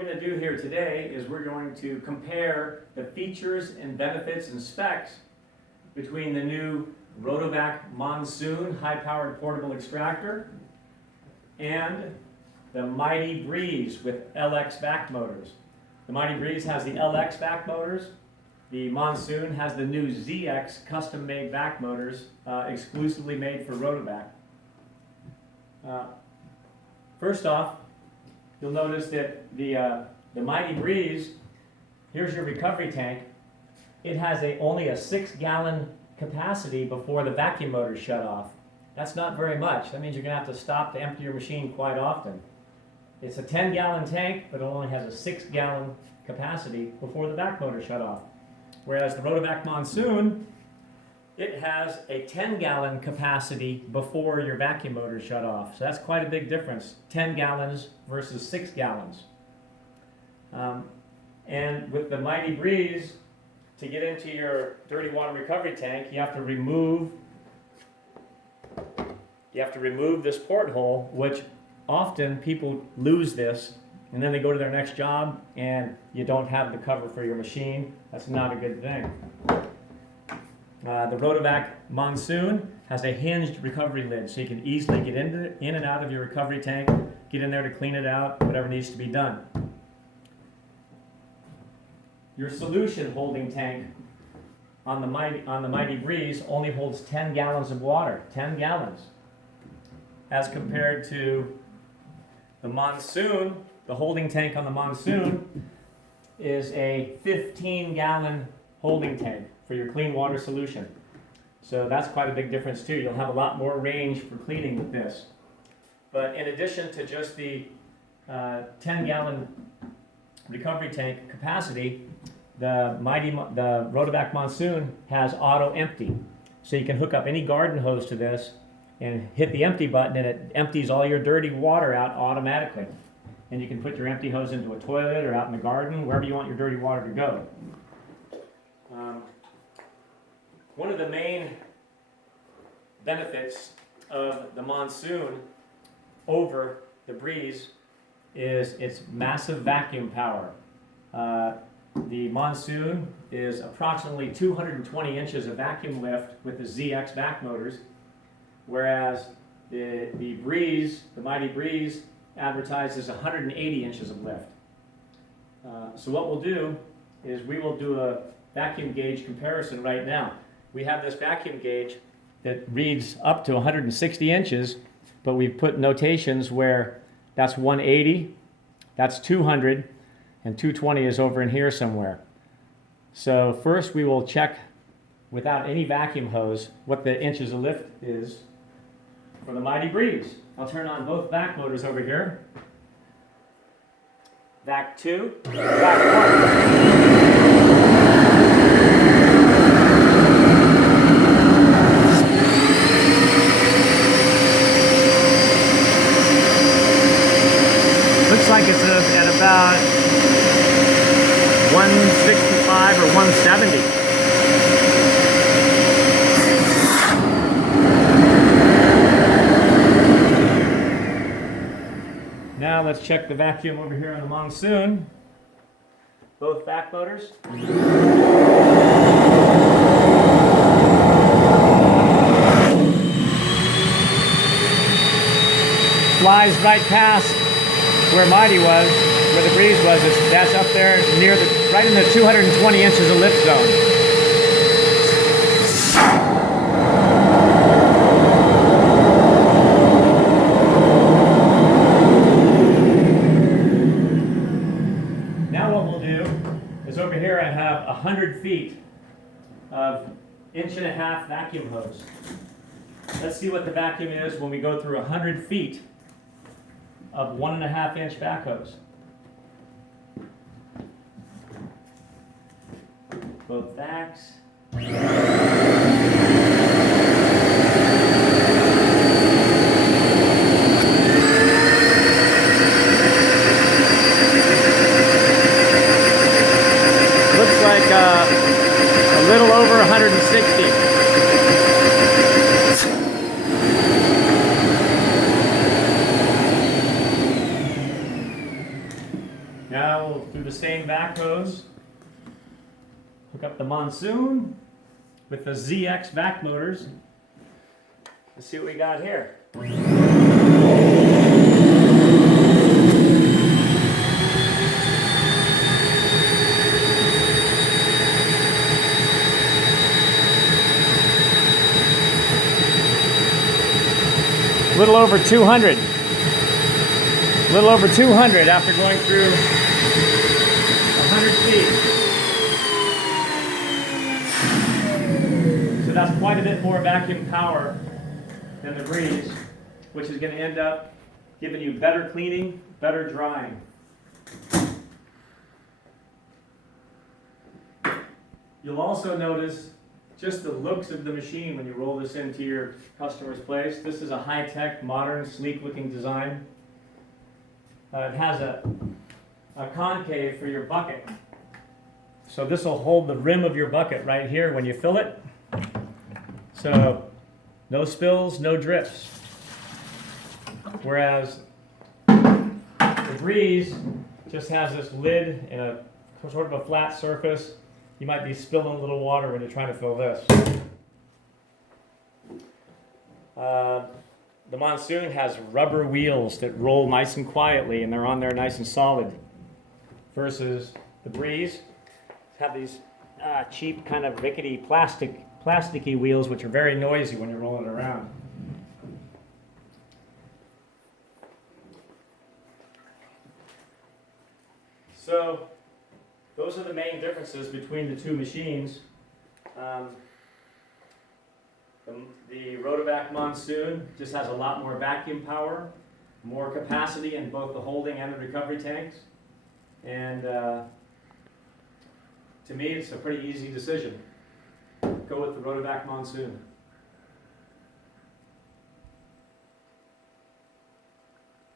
we're going to do here today is we're going to compare the features and benefits and specs between the new Rotovac Monsoon high-powered portable extractor and the Mytee Breeze with LX Vac Motors. The Mytee Breeze has the LX Vac Motors. The Monsoon has the new ZX custom-made vac motors exclusively made for Rotovac. First off, you'll notice that the Mytee Breeze, here's your recovery tank. It has only a 6-gallon capacity before the vacuum motor shut off. That's not very much. That means you're going to have to stop to empty your machine quite often. It's a 10-gallon tank, but it only has a 6-gallon capacity before the vac motor shut off. Whereas the Rotovac Monsoon, it has a 10-gallon capacity before your vacuum motor shut off. So that's quite a big difference, 10 gallons versus 6 gallons. And with the Mytee Breeze, to get into your dirty water recovery tank, you have to remove this porthole, which often people lose this, and then they go to their next job and you don't have the cover for your machine. That's not a good thing. The Rotovac Monsoon has a hinged recovery lid, so you can easily get in and out of your recovery tank, get in there to clean it out, whatever needs to be done. Your solution holding tank on the Mytee Breeze only holds 10 gallons of water, 10 gallons. As compared to the Monsoon, the holding tank on the Monsoon is a 15-gallon holding tank for your clean water solution. So that's quite a big difference too. You'll have a lot more range for cleaning with this. But in addition to just the 10-gallon recovery tank capacity, the Rotovac Monsoon has auto empty. So you can hook up any garden hose to this and hit the empty button, and it empties all your dirty water out automatically. And you can put your empty hose into a toilet or out in the garden, wherever you want your dirty water to go. One of the main benefits of the Monsoon over the Breeze is its massive vacuum power. The Monsoon is approximately 220 inches of vacuum lift with the ZX Vac Motors, whereas the Breeze, the Mytee Breeze, advertises 180 inches of lift. So what we'll do is we will do a vacuum gauge comparison right now. We have this vacuum gauge that reads up to 160 inches, but we've put notations where that's 180, that's 200, and 220 is over in here somewhere. So first we will check without any vacuum hose what the inches of lift is for the Mytee Breeze. I'll turn on both vac motors over here. Vac 2, Vac 1. Looks like it's at about 165 or 170. Now let's check the vacuum over here on the Monsoon. Both vac motors. Flies right past where Mytee was, where the Breeze was. That's up there near right in the 220 inches of lift zone. Over here I have 100 feet of 1.5-inch vacuum hose. Let's see what the vacuum is when we go through 100 feet of 1.5-inch vac hose. Both vacs. Looks like a little over 160. Now we'll do the same vac hose. Hook up the Monsoon with the ZX Vac Motors. Let's see what we got here. A little over 200. A little over 200 after going through 100 feet. So that's quite a bit more vacuum power than the breeze, which is going to end up giving you better cleaning, better drying. You'll also notice just the looks of the machine when you roll this into your customer's place. This is a high-tech, modern, sleek-looking design. It has a concave for your bucket. So this will hold the rim of your bucket right here when you fill it. So no spills, no drips. Whereas the breeze just has this lid and a sort of a flat surface. You might be spilling a little water when you're trying to fill this. The Monsoon has rubber wheels that roll nice and quietly, and they're on there nice and solid. Versus the breeze have these cheap kind of rickety plasticky wheels, which are very noisy when you're rolling it around. So those are the main differences between the two machines. The Rotovac Monsoon just has a lot more vacuum power, more capacity in both the holding and the recovery tanks. And to me, it's a pretty easy decision. Go with the Rotovac Monsoon.